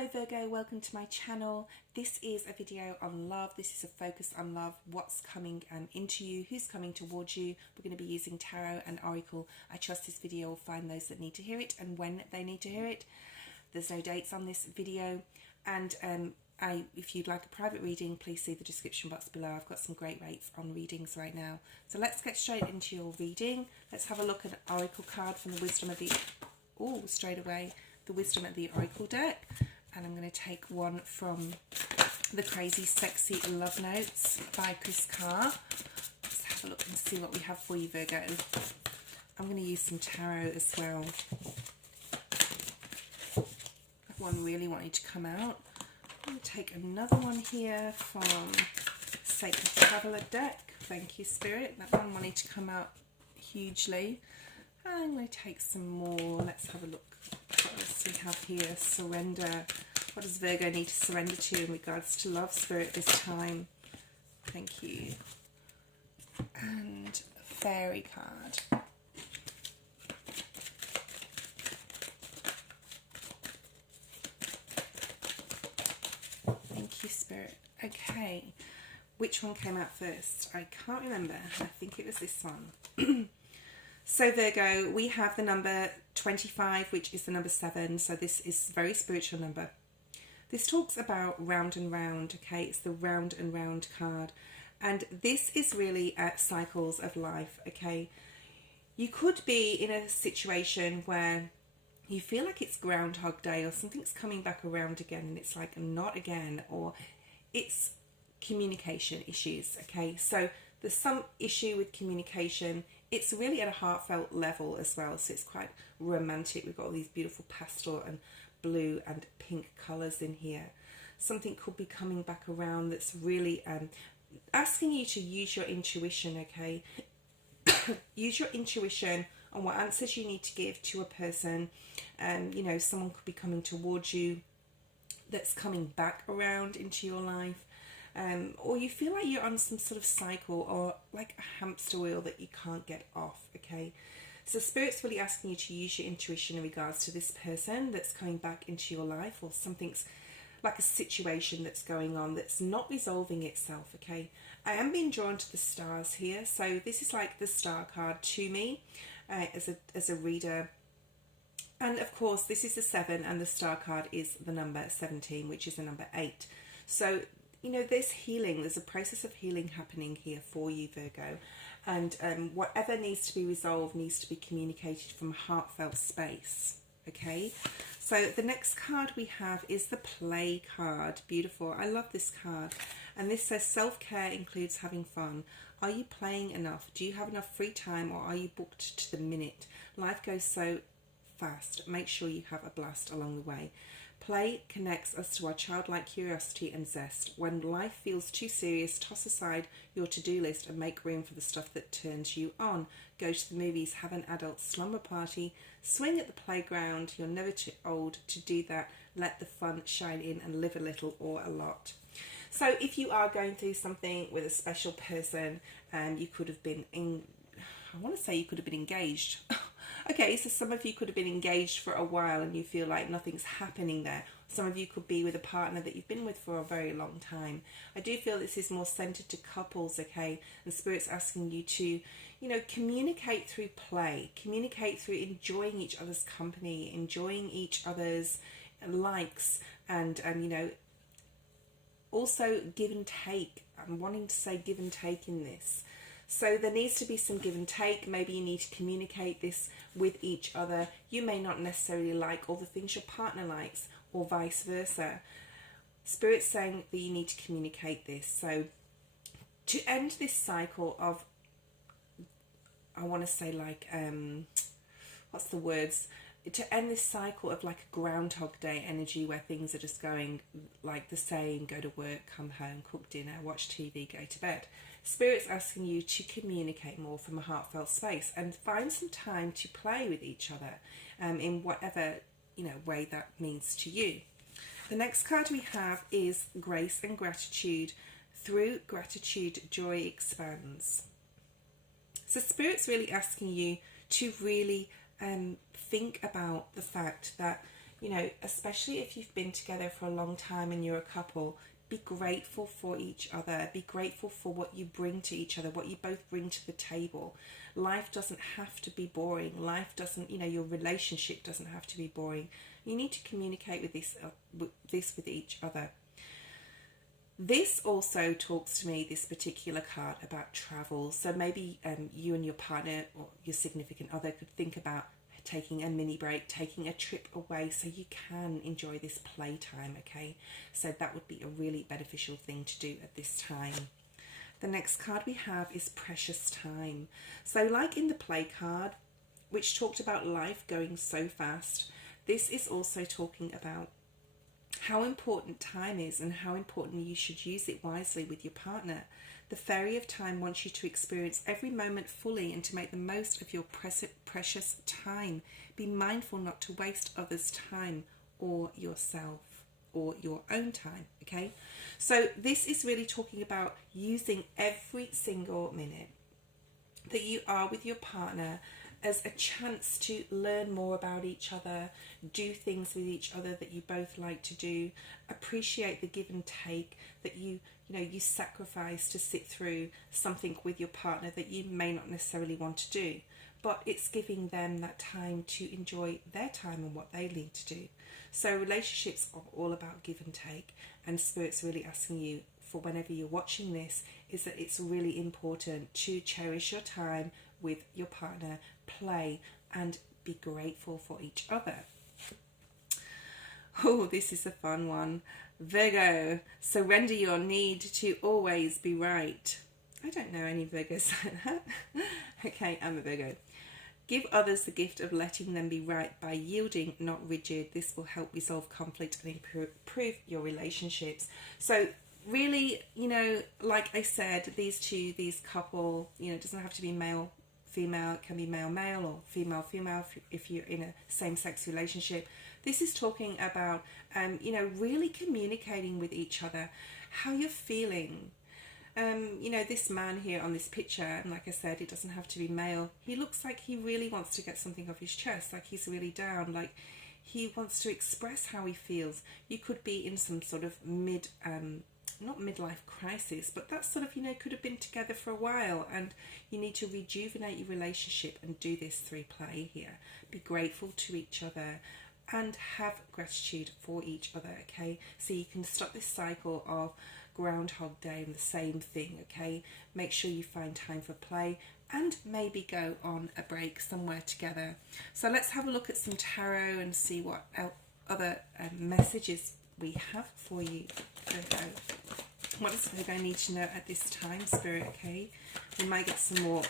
Hello Virgo, welcome to my channel. This is a video on love. This is a focus on love, what's coming into you, who's coming towards you. We're going to be using tarot and oracle. I trust this video will find those that need to hear it and when they need to hear it. There's no dates on this video, and if you'd like a private reading, please see the description box below. I've got some great rates on readings right now. So let's get straight into your reading. Let's have a look at an oracle card from the wisdom of the the wisdom of the oracle deck. And I'm going to take one from the Crazy Sexy Love Notes by Chris Carr. Let's have a look and see what we have for you, Virgo. I'm going to use some tarot as well. That one really wanted to come out. I'm going to take another one here from Sacred Traveller deck. Thank you, Spirit. That one wanted to come out hugely. And I'm going to take some more. Let's have a look. What else we have here? Surrender. What does Virgo need to surrender to in regards to love, Spirit, this time? Thank you. And Fairy card. Thank you, Spirit. Okay. Which one came out first? I can't remember. I think it was this one. So Virgo, we have the number 25, which is the number 7. So this is a very spiritual number. This talks about round and round, okay? It's the round and round card. And this is really cycles of life, okay? You could be in a situation where you feel like it's Groundhog Day or something's coming back around again and it's like, not again, or it's communication issues, okay? So there's some issue with communication. It's really at a heartfelt level as well, so it's quite romantic. We've got all these beautiful pastel and blue and pink colours in here. Something could be coming back around that's really asking you to use your intuition, okay? Use your intuition on what answers you need to give to a person. You know, someone could be coming towards you that's coming back around into your life. Or you feel like you're on some sort of cycle or like a hamster wheel that you can't get off, okay? So Spirit's really asking you to use your intuition in regards to this person that's coming back into your life, or something's like a situation that's going on that's not resolving itself, okay? I am being drawn to the stars here, so this is like the star card to me as a reader. And of course, this is the 7 and the star card is the number 17, which is the number 8. So you know, there's healing, there's a process of healing happening here for you, Virgo. And whatever needs to be resolved needs to be communicated from a heartfelt space, okay? So the next card we have is the Play card. Beautiful. I love this card. And this says, self-care includes having fun. Are you playing enough? Do you have enough free time, or are you booked to the minute? Life goes so fast. Make sure you have a blast along the way. Play connects us to our childlike curiosity and zest. When life feels too serious, toss aside your to-do list and make room for the stuff that turns you on. Go to the movies, have an adult slumber party, swing at the playground. You're never too old to do that. Let the fun shine in and live a little or a lot. So if you are going through something with a special person, you could have been engaged. Okay, so some of you could have been engaged for a while and you feel like nothing's happening there. Some of you could be with a partner that you've been with for a very long time. I do feel this is more centered to couples, okay? And Spirit's asking you to, you know, communicate through play, communicate through enjoying each other's company, enjoying each other's likes, and you know, also give and take. I'm wanting to say give and take in this. So there needs to be some give and take. Maybe you need to communicate this with each other. You may not necessarily like all the things your partner likes, or vice versa. Spirit's saying that you need to communicate this. So to end this cycle of, I want to say like, what's the words? To end this cycle of like a Groundhog Day energy where things are just going like the same, go to work, come home, cook dinner, watch TV, go to bed. Spirit's asking you to communicate more from a heartfelt space and find some time to play with each other in whatever, you know, way that means to you. The next card we have is Grace and Gratitude. Through gratitude, joy expands. So Spirit's really asking you to really think about the fact that you know, especially if you've been together for a long time and you're a couple, be grateful for each other. Be grateful for what you bring to each other, what you both bring to the table. Life doesn't have to be boring. Life doesn't, you know, your relationship doesn't have to be boring. You need to communicate with this with each other. This also talks to me, this particular card, about travel. So maybe you and your partner or your significant other could think about taking a mini break, taking a trip away so you can enjoy this playtime, okay? So that would be a really beneficial thing to do at this time. The next card we have is precious time. So like in the play card, which talked about life going so fast, this is also talking about how important time is and how important you should use it wisely with your partner. The Fairy of Time wants you to experience every moment fully and to make the most of your precious time. Be mindful not to waste others' time or yourself or your own time, okay? So this is really talking about using every single minute that you are with your partner as a chance to learn more about each other, do things with each other that you both like to do, appreciate the give and take that you sacrifice to sit through something with your partner that you may not necessarily want to do, but it's giving them that time to enjoy their time and what they need to do. So relationships are all about give and take, and Spirit's really asking you, for whenever you're watching this, is that it's really important to cherish your time with your partner, play, and be grateful for each other. Oh, this is a fun one. Virgo, surrender your need to always be right. I don't know any Virgos like that. Okay, I'm a Virgo. Give others the gift of letting them be right by yielding, not rigid. This will help resolve conflict and improve your relationships. So really, you know, like I said, these couple, you know, it doesn't have to be male, female, it can be male, male, or female, female if you're in a same-sex relationship. This is talking about, you know, really communicating with each other, how you're feeling. You know, this man here on this picture, and like I said, it doesn't have to be male. He looks like he really wants to get something off his chest, like he's really down, like he wants to express how he feels. You could be in some sort of not midlife crisis, but that sort of, you know, could have been together for a while and you need to rejuvenate your relationship and do this through play here. Be grateful to each other and have gratitude for each other, okay? So you can stop this cycle of Groundhog Day and the same thing, okay? Make sure you find time for play and maybe go on a break somewhere together. So let's have a look at some tarot and see what other messages we have for you, Virgo. What does Virgo need to know at this time, Spirit, okay? We might get some more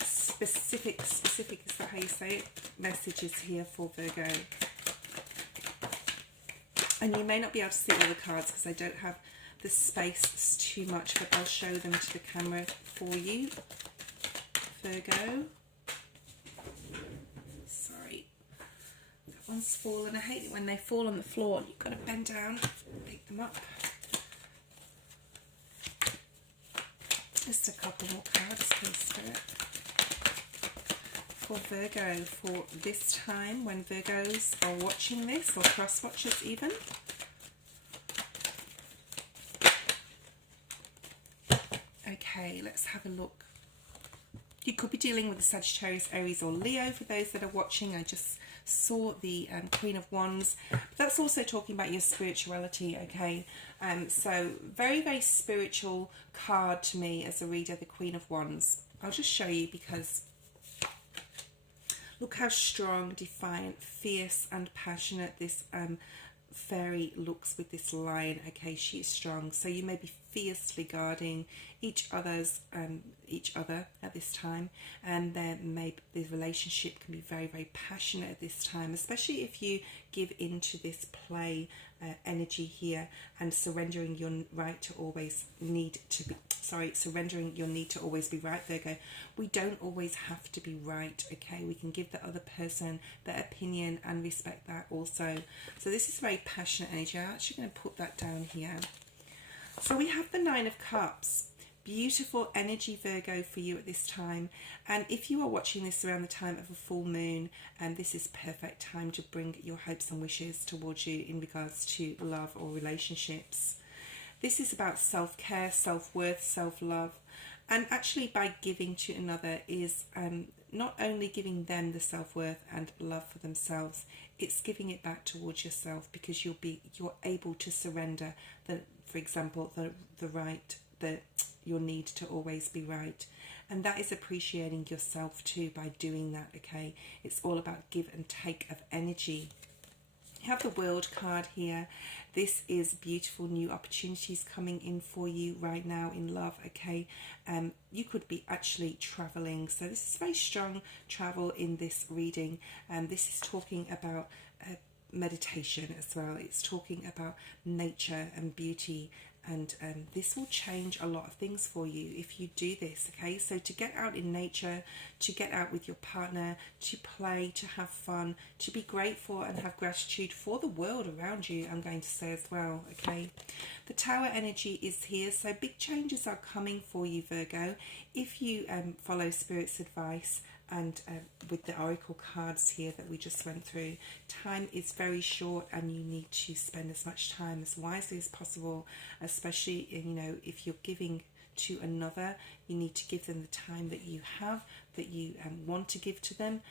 specific, is that how you say it? Messages here for Virgo. And you may not be able to see all the cards because I don't have the space too much, but I'll show them to the camera for you, Virgo. Sorry, that one's fallen. I hate it when they fall on the floor and you've got to bend down and pick them up. Just a couple more cards, please, Spirit. For Virgo, for this time when Virgos are watching this, or cross watchers even. Okay, let's have a look. You could be dealing with a Sagittarius, Aries or Leo for those that are watching. I just saw the Queen of Wands. But that's also talking about your spirituality, okay? So very, very spiritual card to me as a reader, the Queen of Wands. I'll just show you because look how strong, defiant, fierce and passionate this fairy looks with this lion. Okay, she is strong. So you may be fiercely guarding each other at this time, and the relationship can be very, very passionate at this time, especially if you give into this play energy here and surrendering your right to always surrendering your need to always be right, Virgo. We don't always have to be right, okay? We can give the other person their opinion and respect that also. So this is very passionate energy. I'm actually going to put that down here. So we have the Nine of Cups. Beautiful energy, Virgo, for you at this time. And if you are watching this around the time of a full moon, this is perfect time to bring your hopes and wishes towards you in regards to love or relationships. This is about self-care, self-worth, self-love. And actually, by giving to another is not only giving them the self-worth and love for themselves, it's giving it back towards yourself, because you're able to surrender for example, the right, your need to always be right. And that is appreciating yourself too by doing that, okay? It's all about give and take of energy. You have the World card here. This is beautiful new opportunities coming in for you right now in love, okay? You could be actually traveling. So this is very strong travel in this reading. This is talking about meditation as well. It's talking about nature and beauty. And this will change a lot of things for you if you do this, okay? So to get out in nature, to get out with your partner, to play, to have fun, to be grateful and have gratitude for the world around you, I'm going to say as well, okay? The Tower energy is here, so big changes are coming for you, Virgo. If you follow Spirit's advice, and with the oracle cards here that we just went through, time is very short and you need to spend as much time as wisely as possible, especially, you know, if you're giving to another, you need to give them the time that you have, that you want to give to them,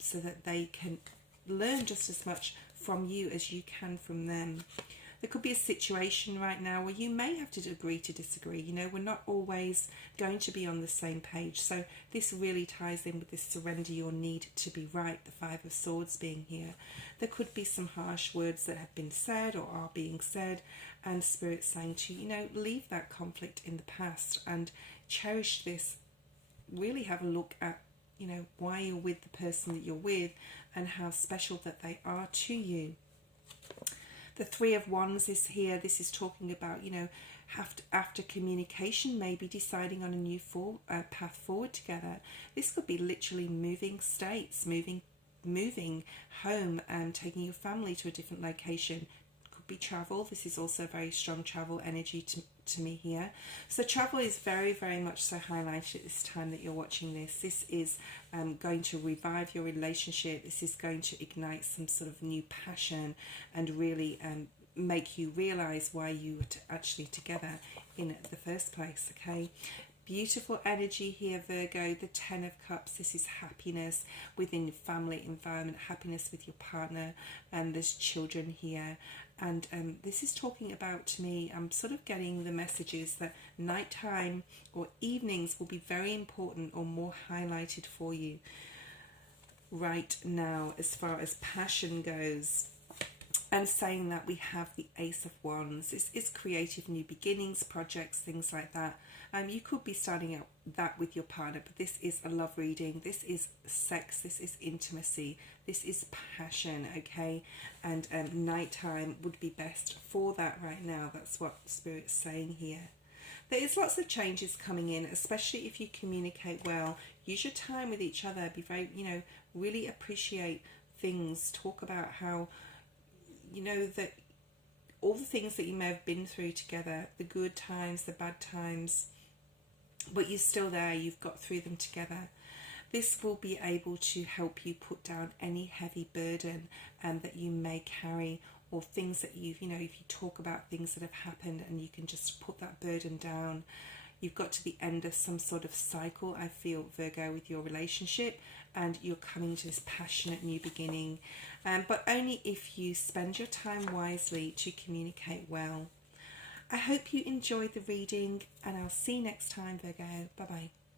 so that they can learn just as much from you as you can from them. There could be a situation right now where you may have to agree to disagree. You know, we're not always going to be on the same page. So this really ties in with this surrender your need to be right, the Five of Swords being here. There could be some harsh words that have been said or are being said, and Spirit saying to you, you know, leave that conflict in the past and cherish this. Really have a look at, you know, why you're with the person that you're with and how special that they are to you. The Three of Wands is here. This is talking about, you know, after communication, maybe deciding on a new path forward together. This could be literally moving states, moving home and taking your family to a different location. Could be travel. This is also very strong travel energy to me here. So travel is very, very much so highlighted at this time that you're watching this. This is going to revive your relationship. This is going to ignite some sort of new passion and really make you realize why you were actually together in the first place, okay? Beautiful energy here, Virgo. The Ten of Cups. This is happiness within your family environment, happiness with your partner, and there's children here. And this is talking about, to me, I'm sort of getting the messages that nighttime or evenings will be very important or more highlighted for you right now as far as passion goes. And saying that we have the Ace of Wands. This is creative new beginnings, projects, things like that. You could be starting out that with your partner, but this is a love reading. This is sex. This is intimacy. This is passion, okay? And nighttime would be best for that right now. That's what Spirit's saying here. There is lots of changes coming in, especially if you communicate well. Use your time with each other. Be very, you know, really appreciate things. Talk about how, you know, that all the things that you may have been through together, the good times, the bad times, but you're still there, you've got through them together. This will be able to help you put down any heavy burden that you may carry, or things that you know, if you talk about things that have happened and you can just put that burden down. You've got to the end of some sort of cycle, I feel, Virgo, with your relationship, and you're coming to this passionate new beginning, but only if you spend your time wisely to communicate well. I hope you enjoyed the reading, and I'll see you next time, Virgo. Bye-bye.